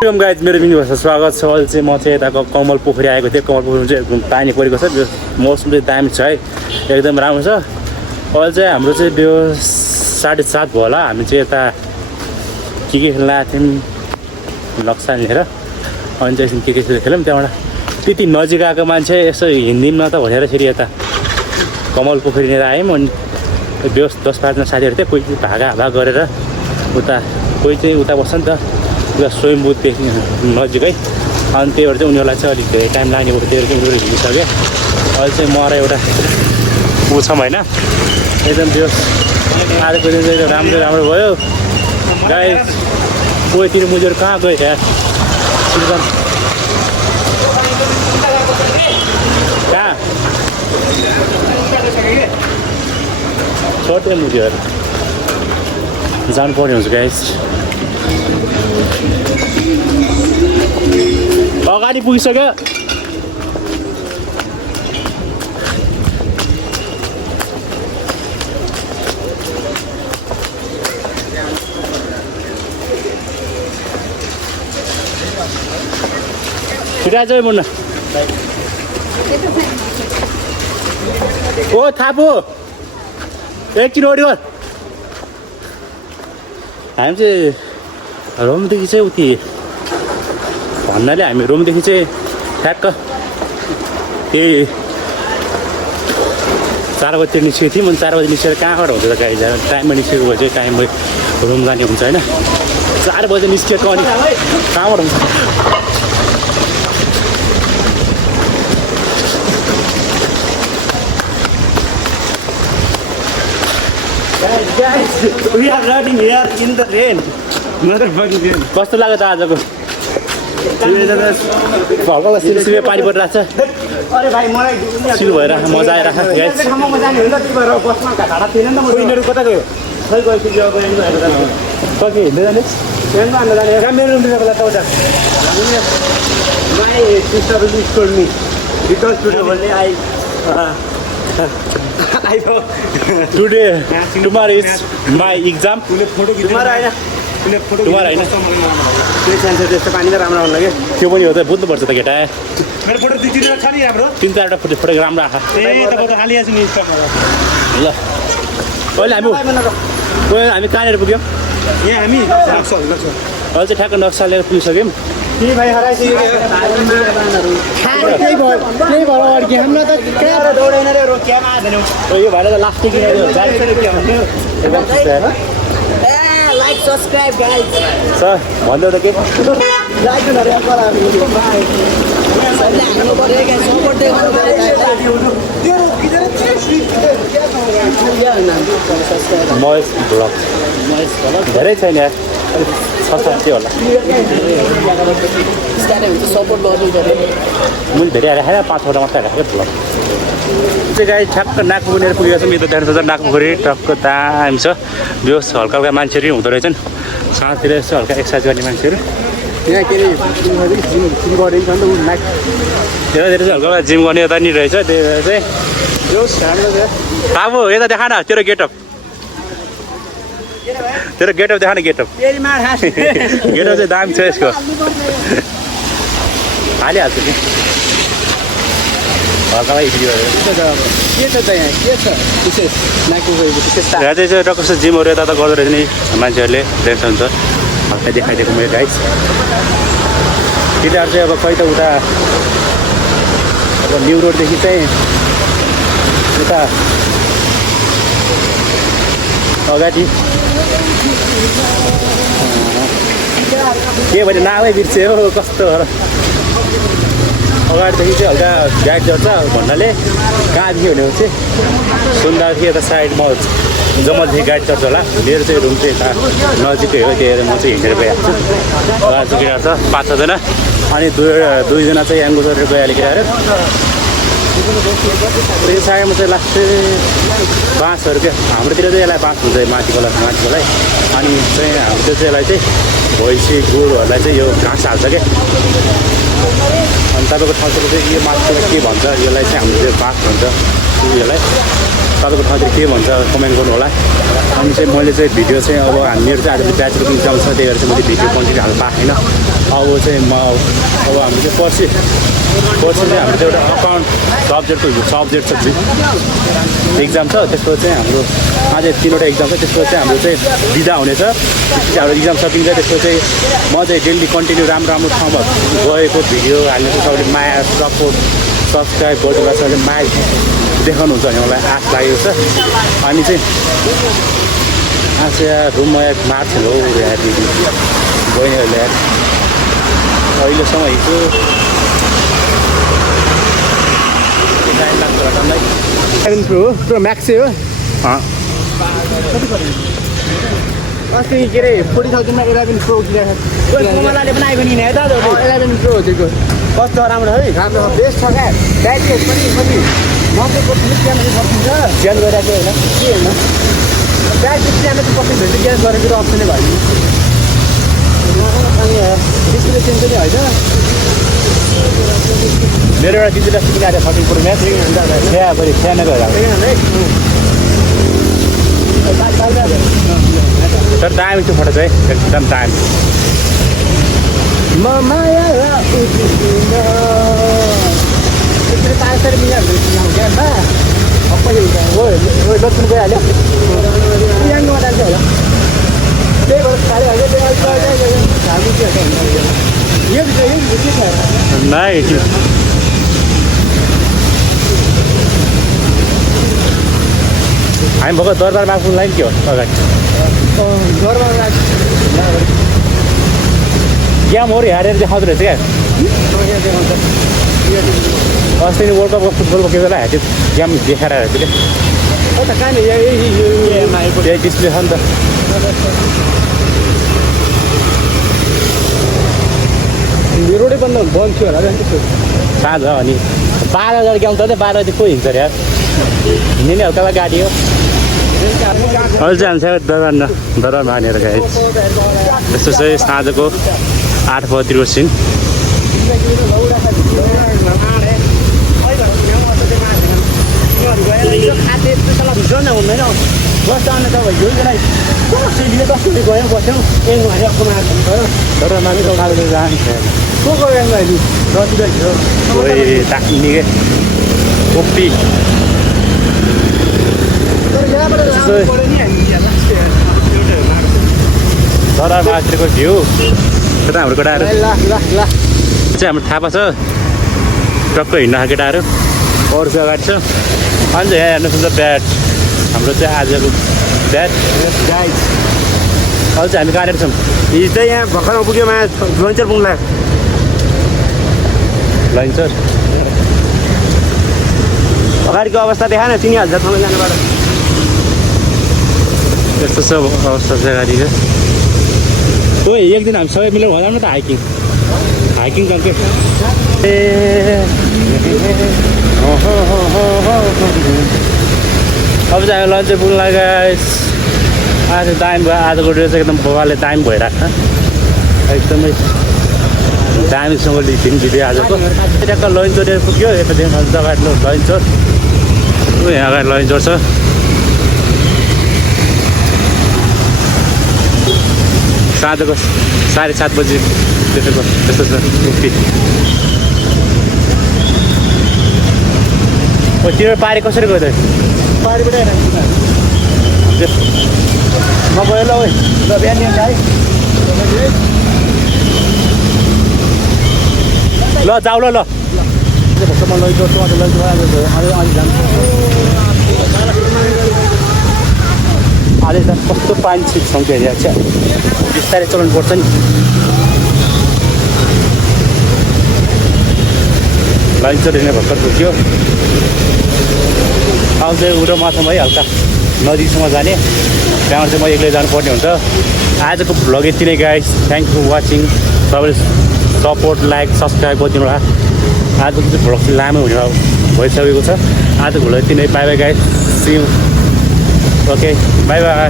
Guys मेरो भिडियोमा स्वागत छ। अहिले चाहिँ म चाहिँ यताको कमल पोखरी आएको थिएँ। कमल पोखरी चाहिँ पानी परेको छ, मौसम चाहिँ दामी छ है, एकदम राम्रो छ। अहिले चाहिँ हाम्रो चाहिँ त्यो 7:30 भयो होला। हामी चाहिँ यता के खेल्न आएको थियौँ नक्सा लिएर, अनि चाहिँ के खेल्यौँ। त्यहाँबाट त्यति नजिक आएको मान्छे यसो हिँडिदिउँ न त भनेर फेरि यता कमल पोखरी लिएर आयौँ। अनि 10-5जना साथीहरू थियो, कोही भागा गरेर उता, कोही चाहिँ उता बस्छ नि त उता स्वयम्भूदेखि नजिकै, अनि त्यही भएर चाहिँ उनीहरूलाई चाहिँ अलिक धेरै टाइम लाग्ने भयो। त्यही भएर चाहिँ उनीहरू हिँडिसक्यो। अहिले चाहिँ म र एउटा ऊ छौँ होइन, एकदम त्यो आजको दिन चाहिँ राम्रो भयो। गाई कोहीतिर मुजेर कहाँ गयो यार, कहाँ छोटै मुजेर जानु पर्ने हुन्छ गाइस। अगाडि पुगिसक्यो। छिटा चाहिँ मुन्ना ओ थापो एकछिन ओड्यो। हामी चाहिँ रोमदेखि चाहिँ उति भन्नाले हामी रोमदेखि चाहिँ ठ्याक्क त्यही 4 बजीतिर निस्केको थियौँ। अनि 4 बजी निस्केर कहाँबाट हुन्छ त गाडी जानु, टाइममा निस्केको भए चाहिँ टाइममा रोम जाने हुन्छ होइन। 4 बजी निस्केको अनि कहाँबाट हुन्छ। Guys, we are running here in the rain. Motherfucking rain. कस्तो लाग्यो त आजको? हल्का सिलसिले पानी परिरहेको छ। अरे भाइ मलाई सिल भएर मजा आइरहेको छ गाइस। ठाउँमा जाने हो नि त, त्यही भएर बसमा घाटा थिएन नि त। उनीहरू कता गयो? खै गयो कि गयो गयो भनेर जानु। कति हिँड्दै जाने? ट्रेनमा हान्न जाने। कहाँ मेरो रुमतिर बेला त उता। My sister will told me because today only today tomorrow is my exam. Tomorrow हैन, त्यस्तो पानी त राम्रो आउनु लाग्यो। त्यो पनि हो त, बुझ्नुपर्छ त केटा। मेरो फोटो 2-3 छ नि हाम्रो, 3-4 फोटो राम्रो आछ। ए तपाईँ त खाली आछु नि इन्स्टामा। ल अहिले हामी कहाँनिर पुग्यौँ? यहाँ हामी नक्सल अहिले चाहिँ ठ्याक्क नक्सा लिएर पुगिसक्यौँ। के भाइ हराइसक्यो त्यही भएर अड्के हाम्रो त कहाँ दौडेन रे, रोकियामा आदैन। यो भएर त लास्ट किन गाडी चाहिँ के भन्थ्यो एकदम लाइक सब्सक्राइब गाइस सर भन्दै त के लाइक गरेर गरा हामी बढे गाइस सपोर्ट दे गर्नु पर्यो। महेश ब्लग धेरै छैन यार, 6-7 होला। सपोर्ट गर्नु पर्यो। मैले धेरै राखेर 5-6 मात्रै राखेँ ब्लग चाहिँ। गाई ठ्याक्क नाकपुखुरी पुगेको छ। मेरो त देख्नु सक्छ नाकपुखुरी टक्क दामी छ। बेहोस हल्का हल्का मान्छेहरू हुँदो रहेछन्, साँतिर यसो हल्का एक्सर्साइज गर्ने मान्छेहरू। यहाँ के अरे जिम गरिन्छ नि त, नाक यतातिर चाहिँ हल्का जिम गर्ने यता नि रहेछ। त्यही भएर चाहिँ बेहोस राम्रो छ। अब यता देखा न तेरो गेटअप, तेरो गेटअप देखा न, गेटअप चाहिँ दामी छ यसको। हालिहाल्छु नि हल्का भिडियो के छ त यहाँ, के छ विशेष नाकपुखुरी विशेष? यहाँ चाहिँ टक्क जिमहरू यता त गर्दो रहेछ नि मान्छेहरूले, देख्छ हुन्छ हल्का देखाइदिएको मेरो गाइस। केटाहरू चाहिँ अब खै त उता अब न्यु रोडदेखि चाहिँ उता अगाडि के भने नामै बिर्से हो कस्तो हो। अगाडिदेखि चाहिँ हल्का गाइड गर्छ भन्नाले कहाँदेखि भने चाहिँ सुन्दादेखि यता साइडमा जमलदेखि गाइड चढ्छ होला। मेरो चाहिँ रुम चाहिँ यता नजिकै हो, त्यही भएर म चाहिँ हिँडेर गइहाल्छु। आज केटा छ 5-6 जना, अनि 2 जना चाहिँ याङ्गो गरेर गइहाल्यो केटाहरू। त्यो साइडमा चाहिँ लास्ट 5 रुपियाँ, हाम्रोतिर चाहिँ यसलाई 5 हुन्छ माथिकोलाई। अनि चाहिँ हाम्रो चाहिँ यसलाई चाहिँ भैँसी गोरुहरूलाई चाहिँ यो घाँस हाल्छ क्या। अनि तपाईँको ठाउँतिर चाहिँ यो माथितिर के भन्छ, यसलाई चाहिँ हाम्रो चाहिँ बाँस भन्छ। उयोलाई तपाईँको ठाउँतिर के भन्छ कमेन्ट गर्नु होला अनि चाहिँ मैले चाहिँ भिडियो चाहिँ अब मेरो चाहिँ आज ब्याचलरको इक्जाम छ त्यही भएर चाहिँ मैले भिडियो कन्टिन्यू हाल्नु पाएको छैन अब चाहिँ म अब हाम्रो चाहिँ पर्सि चाहिँ हाम्रो चाहिँ एउटा अकाउन्ट सब्जेक्ट छ इक्जाम छ त्यसको चाहिँ हाम्रो आज 3वटा इक्जाम छ त्यसको चाहिँ हाम्रो चाहिँ बिदा हुनेछ त्यसपछि हाम्रो इक्जाम सकिन्छ त्यसको चाहिँ म चाहिँ डेली कन्टिन्यू राम्रो ठाउँमा गएको भिडियो हाल्ने चाहिँ तपाईँले माया सपोर्ट सब्सक्राइब गर्नु छ भने माया देखाउनुहुन्छ भने मलाई आश लागेको छ अनि चाहिँ आज रुममा मार्छ हो यहाँ दिदी बहिनीहरूले अहिलेसम्म हिजो प्रो म्याक्सै हो अस्ति के अरे 40,000 मा 11 प्रो किनेको मलाई पनि आइफोन किने त 11 प्रो त्यसको कस्तो राम्रो है राम्रो बेस्ट छ क्या ब्याट्री पनि 90% क्यामेरा सकिन्छ ज्यान गरिरहेको होइन के होइन ब्याट्री क्यामेरा सकिन्छ भने ग्यास गरेको अप्सनै भयो अनि डिस्प्ले चेन्ज पनि होइन मेरो एउटा दिदीलाई सिक्ने आएर 30 प्रो म्याक्स त्यहाँ बढी सानो गएर तर दामी त्यो फोटो चाहिँ एकदम दामी माया त्यसरी 500 मिलियन ग्यासमा सबै लक्ष्मी गइहाल्यो यहाँ गर्दा चाहिँ होला त्यही भएर खाइहाल्यो नाइ हामी भर्खर दरबारमा आफ्नो लाइन के हो अगाडि गेमहरू हेरेर देखाउँदो रहेछ क्या अस्ति नै वर्ल्ड कपको फुटबलको के बेला हेर्थ्यो गेम देखाएर हेर्थ्यो कता कहाँनिर त्यही डिस्प्ले छ नि त रोडै बन्द थियो होला साँझ अनि 12,000 गेम त 12 बजी को हिँड्छ अरे यार हिँड्ने नि हल्का गाडी हो अहिले चाहिँ हामी दरबारमा हानेर गएँ यस्तो चाहिँ साँझको 8 बजीतिरको सिन दरबारमा जान्छ निकै कोपी दरबारमाथिको भ्यू त्यो त हाम्रो केटाहरू चाहिँ हाम्रो थाहा छ टक्क हिँड्न केटाहरू अरू चाहिँ अगाडि छ अनि चाहिँ यहाँ हेर्नुहोस् न ब्याट हाम्रो चाहिँ आजको ब्याट अहिले चाहिँ हामी कहाँनिर छौँ हिजो चाहिँ यहाँ भर्खर पुग्यो लन्चर पुग्ला लन्चर अगाडिको अवस्था देखा न 3,000 ठाउँमा जानुबाट यस्तो छ अवस्था चाहिँ गाडीको ओ एक दिन हामी सबै मिलेर भएन त हाइकिङ गर्दै ए अब चाहिँ हामी लन्चर पुग्नु लाग्यो आज दामी भयो आजको ड्रेस एकदम बाबाले दामी भइरहेको छ एकदमै दामीसँग लिथ्यौँ भिडियो आजको त्यहाँको लन्चर पुग्यो यतादेखि अगाडि लन्चर यहाँ अगाडि लन्चर छ साँझको 7:30 बजी त्यस्तो छ मुक्ति ओ तिम्रो पारी कसरी गयो त पारिबाट म गयो ल ओइ ल बिहान है ल जाऊ ल अहिले त कस्तो पानी छिट्छौँ के अरे चाहिँ बिस्तारै चलाउनु पर्छ नि लन्चर हिँड्ने भर्खर पुग्यो अब चाहिँ उडो माथामा है हल्का नदीसम्म जाने त्यहाँबाट चाहिँ म एक्लै जानुपर्ने हुन्छ आजको भ्लग यति नै गाइस थ्याङ्क फर वाचिङ सबैले सपोर्ट लाइक सब्सक्राइब गरिदिनु होला आजको चाहिँ भ्लग चाहिँ लामो हुने भइसकेको छ आजको भ्लग यति नै bye bye guys see you okay bye by